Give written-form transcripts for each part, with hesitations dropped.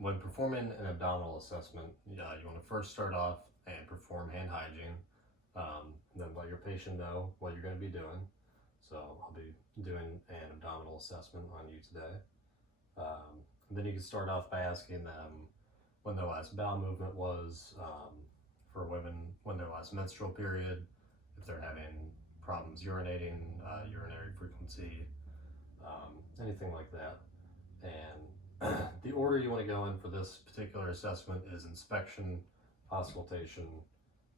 When performing an abdominal assessment, you want to first start off and perform hand hygiene, then let your patient know what you're going to be doing. So I'll be doing an abdominal assessment on you today. Then you can start off by asking them when their last bowel movement was, for women, when their last menstrual period, if they're having problems urinating, urinary frequency, anything like that. And the order you want to go in for this particular assessment is inspection, auscultation,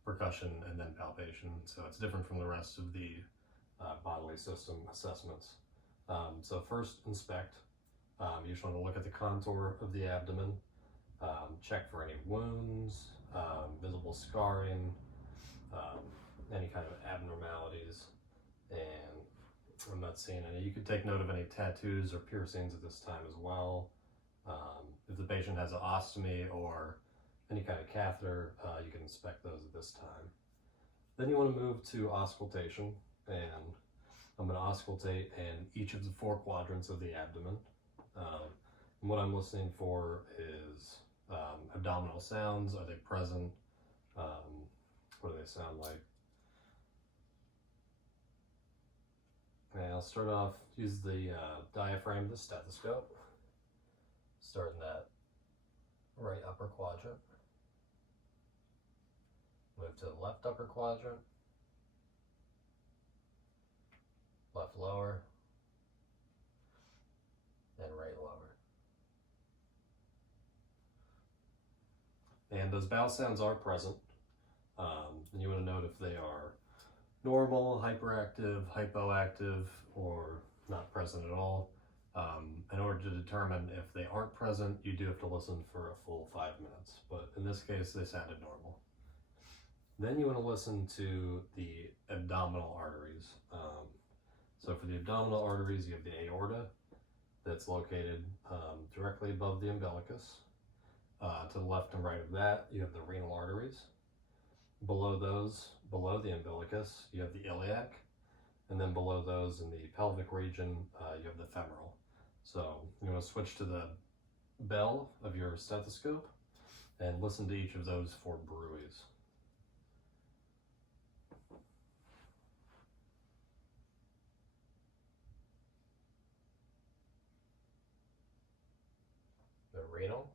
percussion, and then palpation. So it's different from the rest of the bodily system assessments. So first, inspect. You just want to look at the contour of the abdomen, check for any wounds, visible scarring, any kind of abnormalities, and I'm not seeing any. You could take note of any tattoos or piercings at this time as well. If the patient has an ostomy or any kind of catheter, you can inspect those at this time. Then you want to move to auscultation, and I'm going to auscultate in each of the 4 quadrants of the abdomen. And what I'm listening for is abdominal sounds. Are they present? What do they sound like? Okay, I'll start off, use the diaphragm of the stethoscope. Start in that right upper quadrant. Move to the left upper quadrant. Left lower. And right lower. And those bowel sounds are present. And you want to note if they are normal, hyperactive, hypoactive, or not present at all. In order to determine if they aren't present, you do have to listen for a full 5 minutes. But in this case, they sounded normal. Then you want to listen to the abdominal arteries. So for the abdominal arteries, you have the aorta that's located directly above the umbilicus. To the left and right of that, you have the renal arteries. Below those, below the umbilicus, you have the iliac. And then below those in the pelvic region, you have the femoral. So you want to switch to the bell of your stethoscope and listen to each of those 4 bruits. The renal.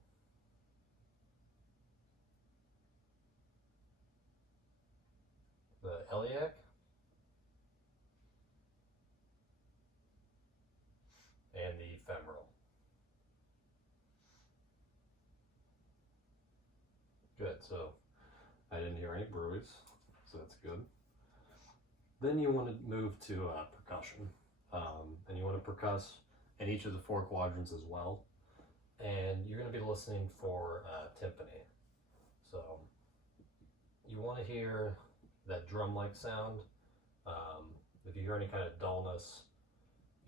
The iliac. And the femoral. Good, so I didn't hear any bruits, so that's good. Then you want to move to percussion, and you want to percuss in each of the 4 quadrants as well. And you're going to be listening for tympany. So you want to hear that drum-like sound. If you hear any kind of dullness,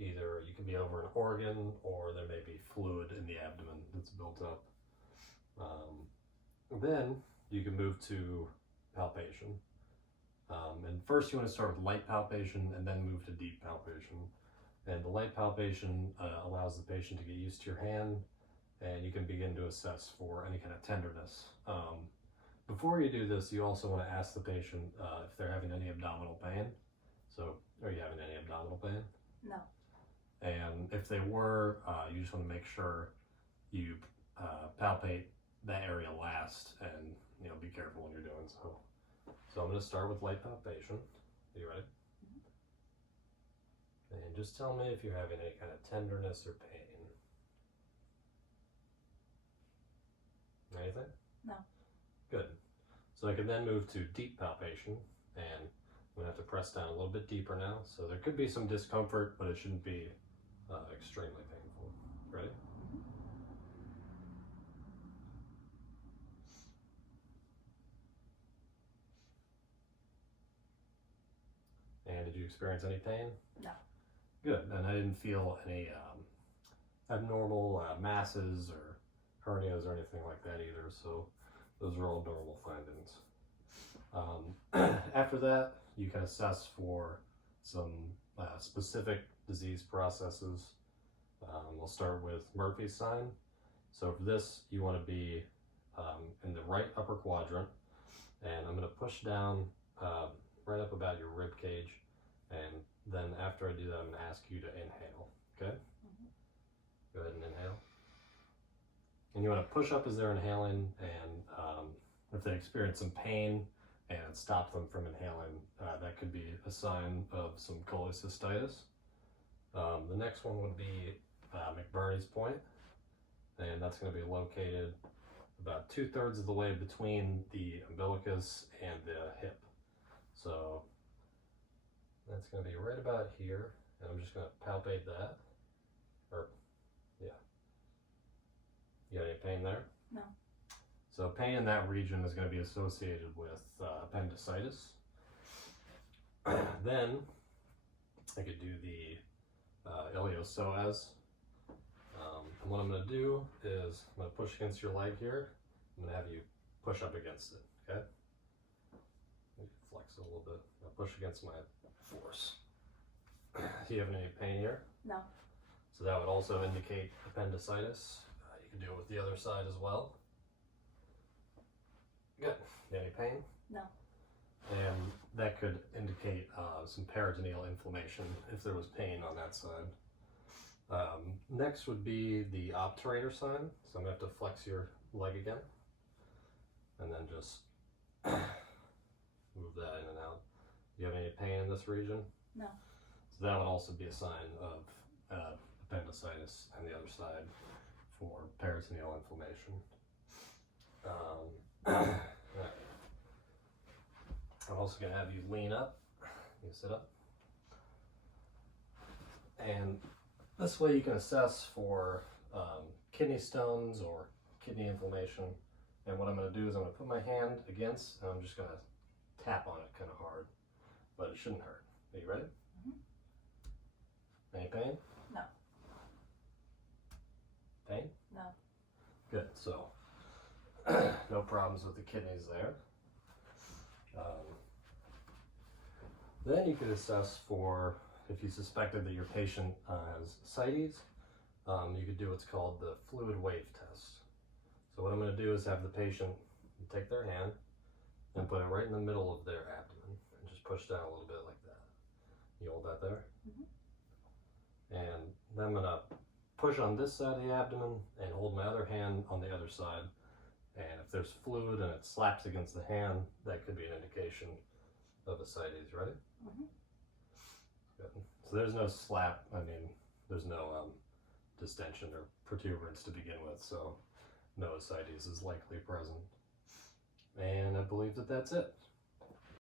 either you could be over an organ or there may be fluid in the abdomen that's built up. Then you can move to palpation. And first you want to start with light palpation and then move to deep palpation. And the light palpation allows the patient to get used to your hand, and you can begin to assess for any kind of tenderness. Before you do this, you also want to ask the patient if they're having any abdominal pain. So, are you having any abdominal pain? No. And if they were, you just want to make sure you palpate that area last, and be careful when you're doing so. So I'm going to start with light palpation. Are you ready? Mm-hmm. And just tell me if you're having any kind of tenderness or pain. Anything? No. Good. So I can then move to deep palpation, and I'm going to have to press down a little bit deeper now. So there could be some discomfort, but it shouldn't be extremely painful. Ready? And did you experience any pain? No. Good. And I didn't feel any abnormal masses or hernias or anything like that either. So those are all normal findings. After that, you can assess for some specific disease processes. We'll start with Murphy's sign, So for this, you want to be in the right upper quadrant, and I'm going to push down right up about your rib cage, and then after I do that, I'm going to ask you to inhale, okay? Go ahead and inhale. And you want to push up as they're inhaling, and if they experience some pain and stop them from inhaling, that could be a sign of some cholecystitis. The next one would be McBurney's point, and that's going to be located about 2/3 of the way between the umbilicus and the hip. So that's going to be right about here, and I'm just going to palpate that. You got any pain there? No. So pain in that region is going to be associated with appendicitis. Then I could do the iliopsoas. And what I'm going to do is I'm going to push against your leg here. I'm going to have you push up against it, okay? Maybe flex it a little bit. I'll push against my force. Do you have any pain here? No. So that would also indicate appendicitis. You can do it with the other side as well. Good. Any pain? No. And that could indicate some peritoneal inflammation if there was pain on that side. Next would be the obturator sign. So I'm going to have to flex your leg again. And then just move that in and out. Do you have any pain in this region? No. So that would also be a sign of appendicitis on the other side for peritoneal inflammation. I'm also going to have you lean up. You sit up. And this way you can assess for kidney stones or kidney inflammation. And what I'm going to do is I'm going to put my hand against, and I'm just going to tap on it kind of hard, but it shouldn't hurt. Are you ready? Any pain? No. Pain? No. Good. So no problems with the kidneys there. Then you could assess for, if you suspected that your patient has ascites, you could do what's called the fluid wave test. So what I'm going to do is have the patient take their hand and put it right in the middle of their abdomen and just push down a little bit like that. You hold that there? And then I'm going to push on this side of the abdomen and hold my other hand on the other side. And if there's fluid and it slaps against the hand, that could be an indication of ascites. Ready? Good. So there's no slap. I mean, there's no distension or protuberance to begin with, so no ascites is likely present. And I believe that that's it.